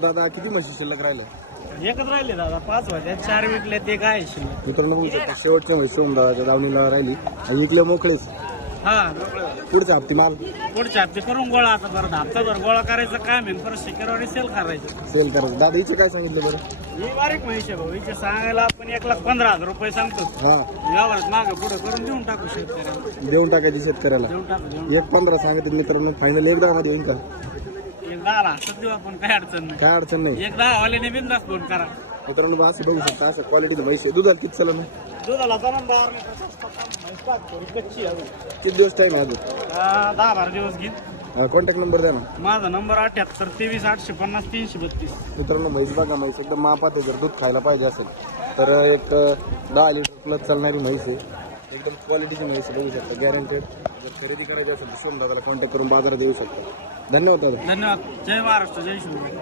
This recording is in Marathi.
दादा किती म्हशी शिल्लक राहिल्या? एकच राहिले दादा, 5 होत्या, 4 विकले, ते काय शिल्लक. मित्रांनो बघू शकता शेवटच्या म्हशी सोमदाच्या दावणीला राहिली आणि इकल्या मोकळेच. हा पुढच्या हप्ती माल पुढच्या हप्ते करून गोळा. आता बरं हप्ताभर गोळा करायचं काम आहे, परत शुक्रवारी सेल करायचं. सेल करायचं. दादा हिचे काय सांगितलं बरं? ही बारीक म्हैस आहे भाऊ, हिचे सांगायला आपण 1,15,000 रुपये सांगतो. हा यावरच मागं पुढे करून देऊन टाकू शेतकऱ्याला. देऊन टाकायची शेतकऱ्याला. देऊन टाकू 1.15 सांगितलं मित्रांनो. फायनल 1.10 मध्ये होईल का? 10 असं देऊ आपण, काय अडचण नाही. काय अडचण नाही. 10 वाल्याने बिंदास फोन करा. मित्रांनो असं बघू शकता अशा क्वालिटीचं म्हैस आहे. दुधाला किती चला ना? दुधाला जनावर कच्ची आहे. किती दिवस टाईम आहे अजून? 10-12 दिवस घेईन. कॉन्टॅक्ट नंबर द्या ना. माझा नंबर 78 23 850 332. मित्रांनो म्हैस बघा, म्हैस एकदम मापात आहे. जर दूध खायला पाहिजे असेल तर एक 10 लिटर प्लस चालणारी म्हैस आहे. एकदम क्वालिटीची म्हैस आहे, बघू शकता गॅरंटेड. जर खरेदी करायची असेल तर सोमदादाला कॉन्टॅक्ट करून बाजारात येऊ शकता. धन्यवाद दादा. धन्यवाद. जय महाराष्ट्र, जय शिवराय.